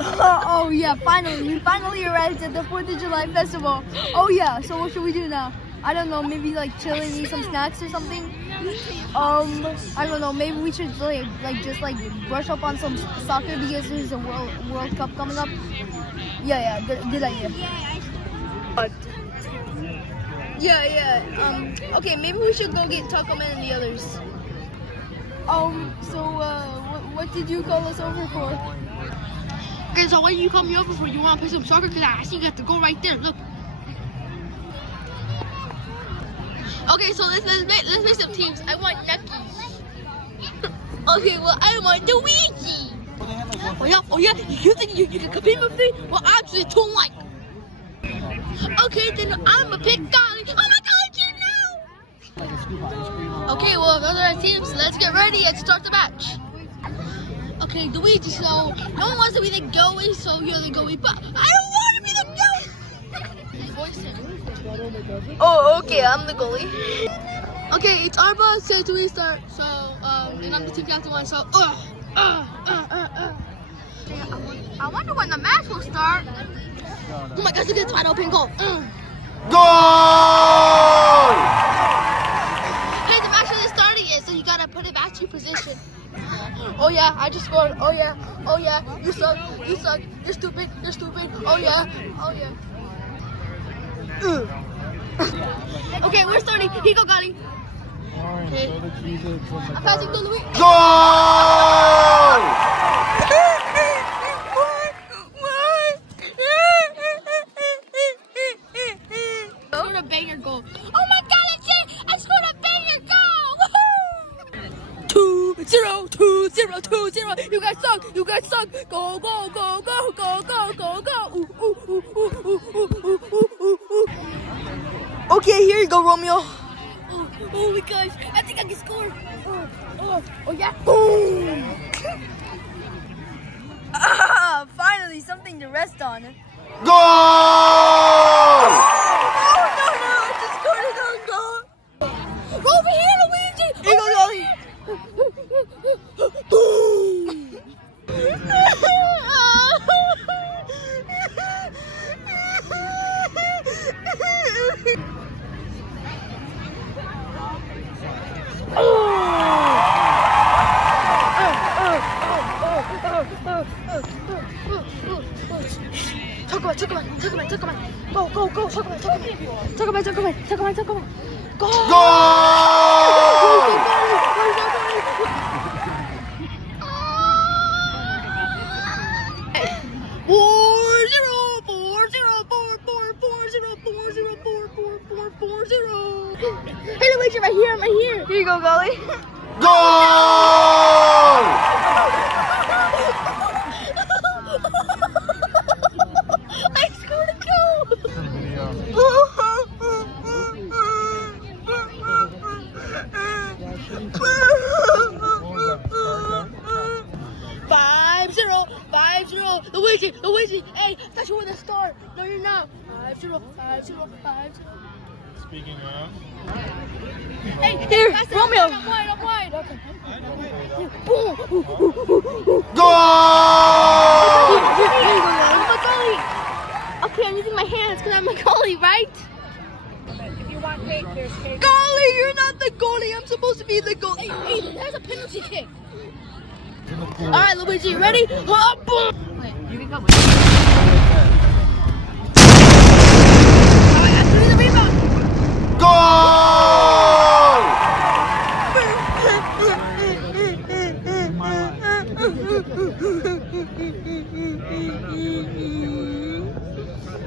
Oh yeah, we finally arrived at the 4th of July festival. Oh yeah, so what should we do now? I don't know, maybe like chill and eat some snacks or something. I don't know, maybe we should just brush up on some soccer because there's a World Cup coming up. Yeah, good idea. Yeah. Okay, maybe we should go get Taco Man and the others. What did you call us over for? Okay, so what did you call me over for? You want to play some soccer? Because I see you got the goal right there. Look. Okay, so let's make some teams. I want Nucky. Okay, well, I want Luigi. Oh yeah. You think you can compete with me? Well, I actually don't like. Okay, then I'm a pick Golly. Oh my God, you know! Okay, well, those are our teams. Let's get ready and start the match. Okay, Luigi, so no one wants to be the goalie, so you're the goalie, but I don't want to be the goalie! Oh, okay, I'm the goalie. Okay, it's our ball, so do we start? So, and I'm the team captain one, so, I wonder when the match will start. Oh my gosh, look at this wide open goal. Goal! Hey, the match isn't starting yet, so you gotta put it back to your position. Oh yeah, I just scored. Oh yeah, you suck, you're stupid. Oh yeah. Okay, we're starting. Here you go, Gotti. Okay. I'm passing to Luigi. Goal! I scored a banger goal. Oh my God, that's it! I scored a banger goal! 2-0. You guys suck. Go. Okay, here you go, Romeo. Oh my gosh, I think I can score. Oh yeah. Boom! Finally, something to rest on. Goal! No, I just scored another goal. Over here, Luigi! Here you go, Golly. Talk about. Go. Talk about. Go. Goal! 4-0. Hey, Luigi, right here. Here you go, Golly. Goal! I scored a goal. 5-0. Luigi. Hey, that's where the start. No, you're not. 5-0. Speaking of, Hey, Here, that's it. Romeo. I'm wide. Okay. Goal! I'm a goalie. Okay, I'm using my hands because I'm a goalie, right? Golly, you're not the goalie. I'm supposed to be the goalie. Hey, there's a penalty kick. All right, Luigi, ready? Boom. Wait, you can go. All right, I'm doing the rebound. Goal!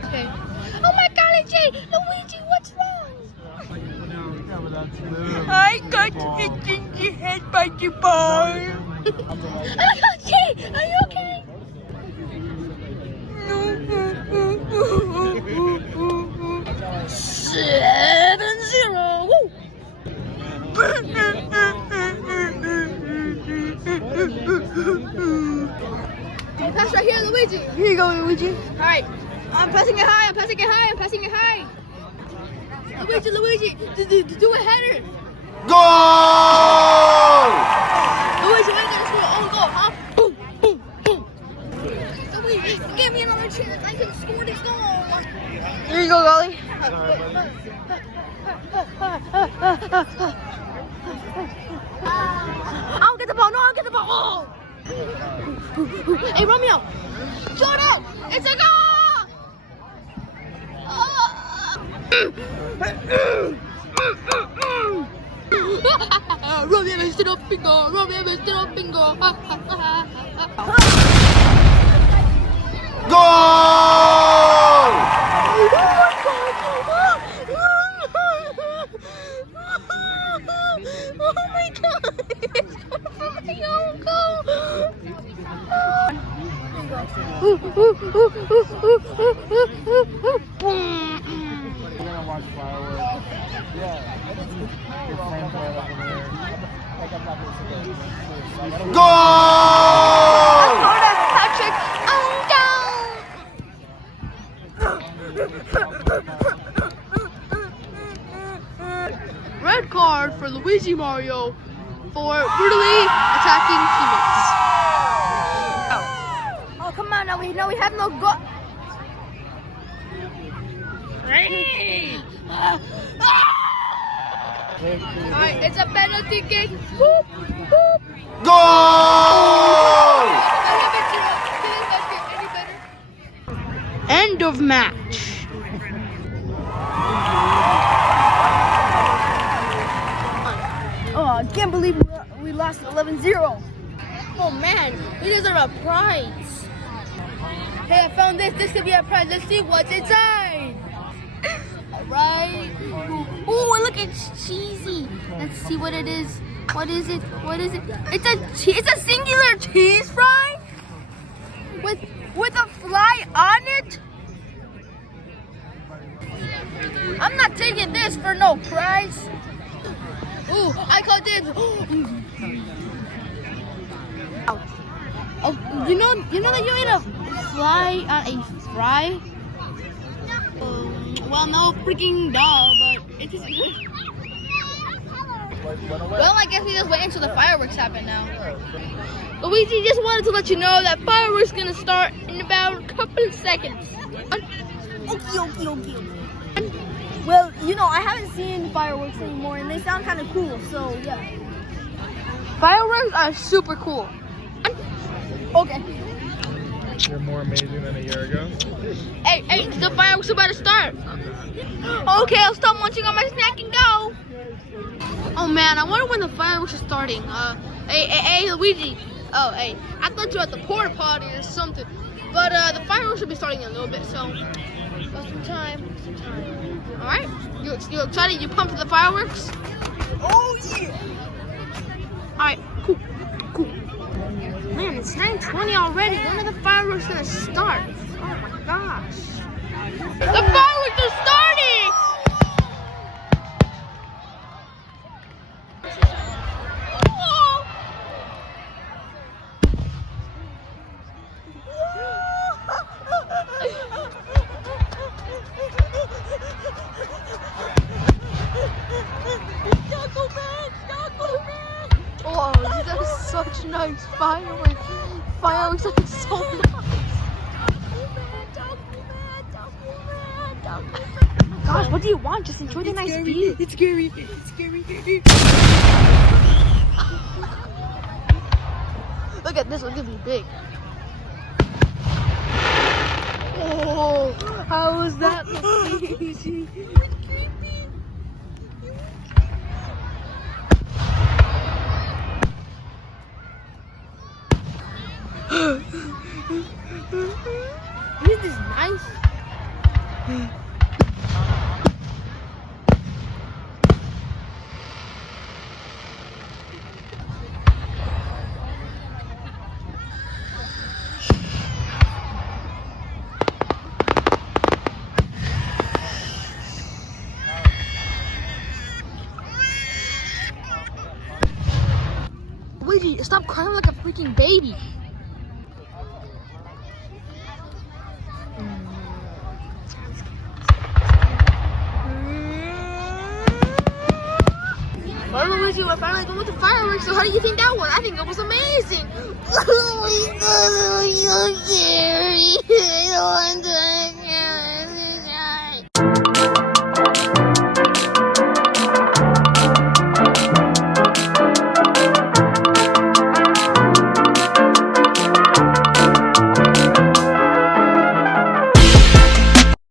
Okay. Oh my God, Luigi, what's wrong? I got hit in the head by the ball. Luigi, are you okay? 7-0. Woo. Okay, pass right here, Luigi. Here you go, Luigi. All right. I'm passing it high. Luigi, do a header. Goal! Luigi, we're gonna score an own goal, huh? Boom. Please, give me another chance. I can score this goal. Here you go, Golly. I'll get the ball. No, I'll get the ball. Oh. Hey, Romeo. Shoot out. It's a goal. Romeo messed it up, bingo. Romeo messed it up, bingo. Goal! Oh my god! It's from my own goal! We're gonna watch fireworks. Yeah. Your friends are up in there. Like, I'm not gonna sit there. Goal! Patrick, red card for Luigi Mario for brutally attacking teammates. Oh, come on now. We have no go. Alright, it's a penalty kick. Whoop, whoop. Goal! End of match. Oh, I can't believe we lost 11-0. Oh man, we deserve a prize. Hey, I found this. This could be a prize. Let's see what's inside. Alright. Oh, look, it's cheesy. Let's see what it is. What is it? What is it? It's a singular cheese fry With a fly on it? I'm not taking this for no prize. Ooh, I caught it. Oh, you know that you ate a fly on a fry? Well, no freaking duh, but it is. Well, I guess we just wait until the fireworks happen now. Luigi just wanted to let you know that fireworks gonna start in about a couple of seconds. Okay. Well, I haven't seen fireworks anymore, and they sound kind of cool, so yeah. Fireworks are super cool. Okay. You're more amazing than a year ago. Hey, the fireworks are about to start. Okay, I'll stop munching on my snack and go. Oh man, I wonder when the fireworks are starting. Hey, Luigi. Oh, hey, I thought you were at the porta potty or something. But the fireworks should be starting in a little bit, so some time. All right, you excited? You pumped for the fireworks? Oh yeah. All right, cool. Man, it's 9:20 already. When are the fireworks gonna start? Oh my gosh. The fireworks are starting! Oh. Oh, that is such nice fireworks. Fireworks are so nice. Gosh, what do you want? Just enjoy the nice view. It's scary. Look at this, look at me big. Oh, how was that? Easy. Isn't this nice? Luigi, stop crying like a freaking baby. Well, Luigi, we're finally done with the fireworks. So how do you think that was? I think it was amazing. Oh my god, it was so scary. I don't want to